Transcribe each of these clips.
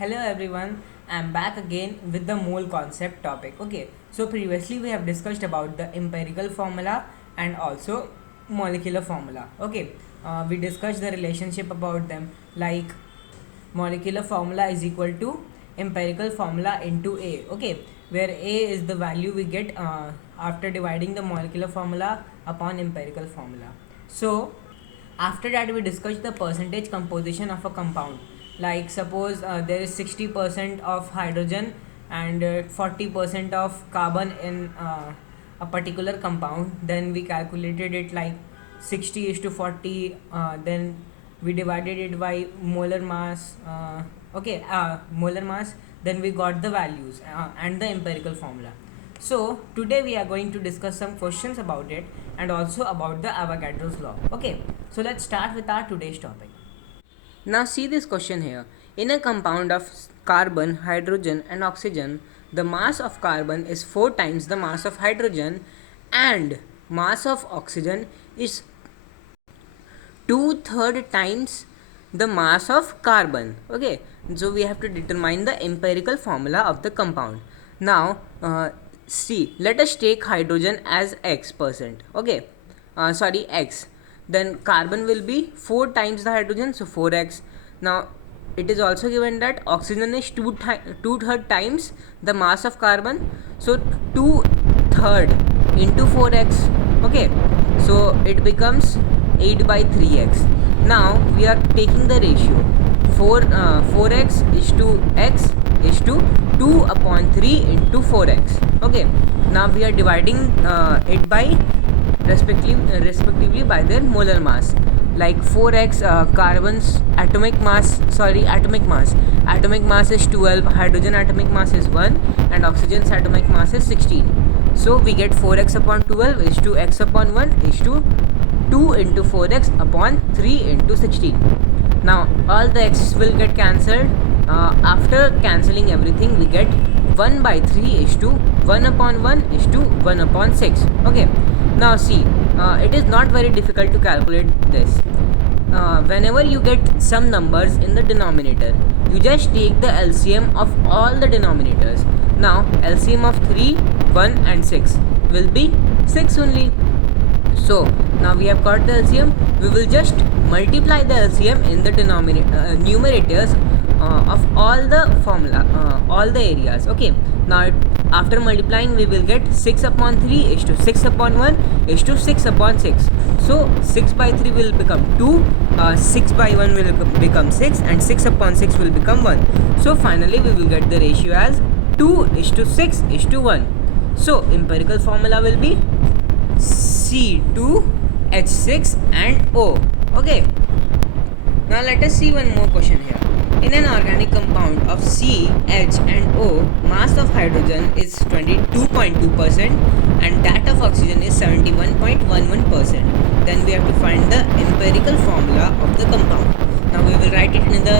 Hello everyone, I'm back again with the mole concept topic. Okay, so previously we have discussed about the empirical formula and also molecular formula. Okay, we discussed the relationship about them, like molecular formula is equal to empirical formula into A. Okay, where A is the value we get after dividing the molecular formula upon empirical formula. So after that we discussed the percentage composition of a compound, like suppose there is 60% of hydrogen and 40% of carbon in a particular compound. Then we calculated it like 60 is to 40, then we divided it by molar mass. Molar mass, then we got the values and the empirical formula. So today we are going to discuss some questions about it and also about the Avogadro's law. Okay, so let's start with our today's topic. Now see this question here. In a compound of carbon, hydrogen and oxygen, the mass of carbon is 4 times the mass of hydrogen and mass of oxygen is 2/3 times the mass of carbon. Okay, so we have to determine the empirical formula of the compound. Now see, let us take hydrogen as x percent. Okay, x, then carbon will be 4 times the hydrogen, so 4x. Now it is also given that oxygen is 2/3 times the mass of carbon, so 2/3 into 4x. Okay, so it becomes 8 by 3x. Now we are taking the ratio 4x is to x is to 2 upon 3 into 4x. Okay, now we are dividing it by respectively by their molar mass, like 4x carbon's atomic mass is 12, hydrogen atomic mass is 1 and oxygen's atomic mass is 16. So we get 4x upon 12 is to x upon 1 is to 2 into 4x upon 3 into 16. Now all the x's will get cancelled. After cancelling everything, we get 1 by 3 is to 1 upon 1 is to 1 upon 6. Okay, now see, it is not very difficult to calculate this. Whenever you get some numbers in the denominator, you just take the LCM of all the denominators. Now LCM of 3, 1 and 6 will be 6 only. So now we have got the LCM. We will just multiply the LCM in the numerators of all the all the areas. Okay, now after multiplying we will get 6 upon 3 is to 6 upon 1 is to 6 upon 6. So 6 by 3 will become 2, 6 by 1 will become 6 and 6 upon 6 will become 1. So finally we will get the ratio as 2 is to 6 is to 1. So empirical formula will be C2H6 and O. Okay, now let us see one more question here. In an organic compound of C, H and O, mass of hydrogen is 22.2% and that of oxygen is 71.11%. Then we have to find the empirical formula of the compound. Now we will write it in the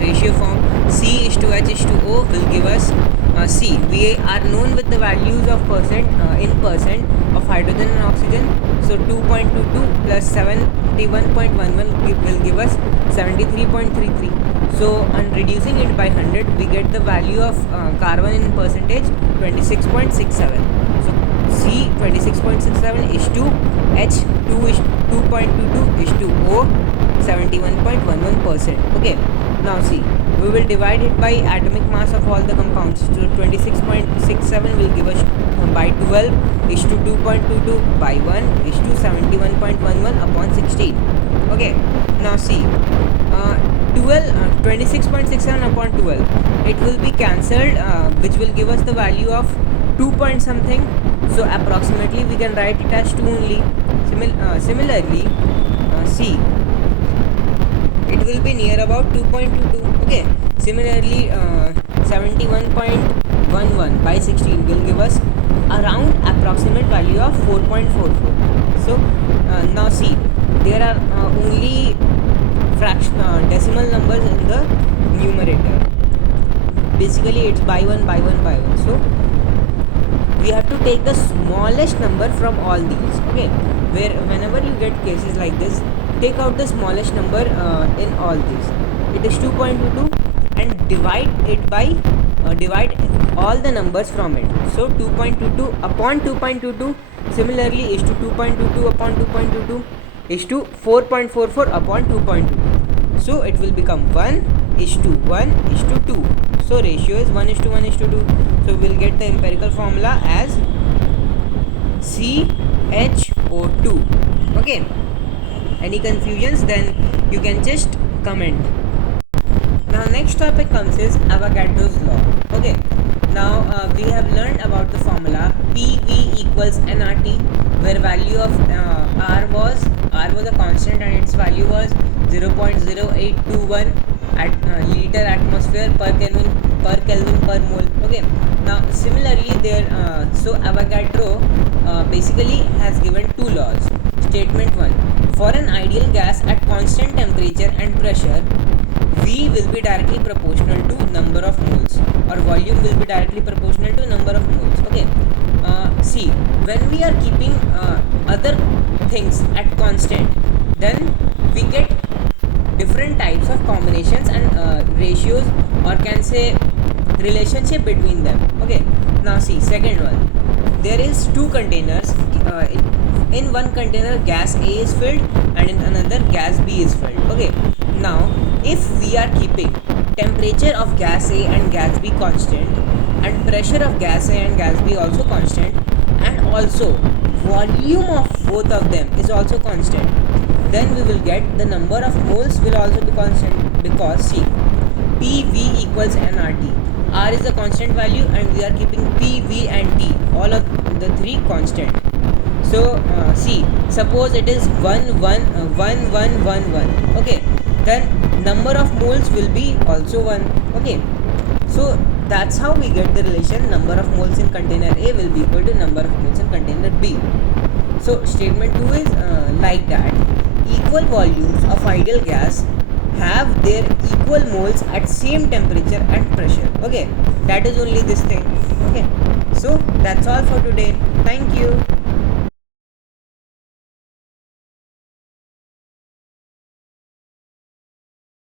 ratio form. C is to H is to O will give us C. We are known with the values of percent of hydrogen and oxygen. So 2.22 plus 71.11 will give us 73.33. So on reducing it by 100, we get the value of carbon in percentage 26.67. So C 26.67 is to H 2 is 2.22 is to O 71.11%. Okay, now see, we will divide it by atomic mass of all the compounds. So 26.67 will give us by 12 is to 2.22 by 1 is to 71.11 upon 16. Okay, now see, 26.67 upon 12, it will be cancelled, which will give us the value of 2 point something. So approximately we can write it as 2 only. Similarly, see, it will be near about 2.22. Okay, similarly 71.11 by 16 will give us around approximate value of 4.44. So now see, there are only decimal numbers in the numerator. Basically it's by 1 by 1 by 1. So we have to take the smallest number from all these. Okay, where whenever you get cases like this, take out the smallest number in all these. It is 2.22 and divide all the numbers from it. So 2.22 upon 2.22 similarly is to 2.22 upon 2.22 is to 4.44 upon 2.22. So it will become 1 is to 1 is to 2. So ratio is 1 is to 1 is to 2. So we will get the empirical formula as CHO2. Okay. Any confusions? Then you can just comment. Now next topic comes is Avogadro's law. Okay. Now we have learned about the formula PV equals nRT, where value of R was a constant and its value was 0.0821 at liter atmosphere per Kelvin per mole. Okay. Now similarly there so Avogadro basically has given two laws. Statement 1: for an ideal gas at constant temperature and pressure, V will be directly proportional to number of moles, or volume will be directly proportional to number of moles. Okay. See, when we are keeping other things at constant, then we get different types of combinations and ratios, or can say relationship between them. Okay. Now see, second one, there is two containers. In one container gas A is filled and in another gas B is filled. Okay. Now if we are keeping temperature of gas A and gas B constant, and pressure of gas A and gas B also constant, and also volume of both of them is also constant, then we will get the number of moles will also be constant, because see, PV equals nRT. R is a constant value and we are keeping P, V and T, all of the three constant. So see, suppose it is 1 1 1 1 1 1. Okay, then number of moles will be also 1. Okay, so that's how we get the relation number of moles in container A will be equal to number of moles in container B. So statement 2 is like that. Equal volumes of ideal gas have their equal moles at same temperature and pressure. Okay, that is only this thing. Okay, so that's all for today. Thank you.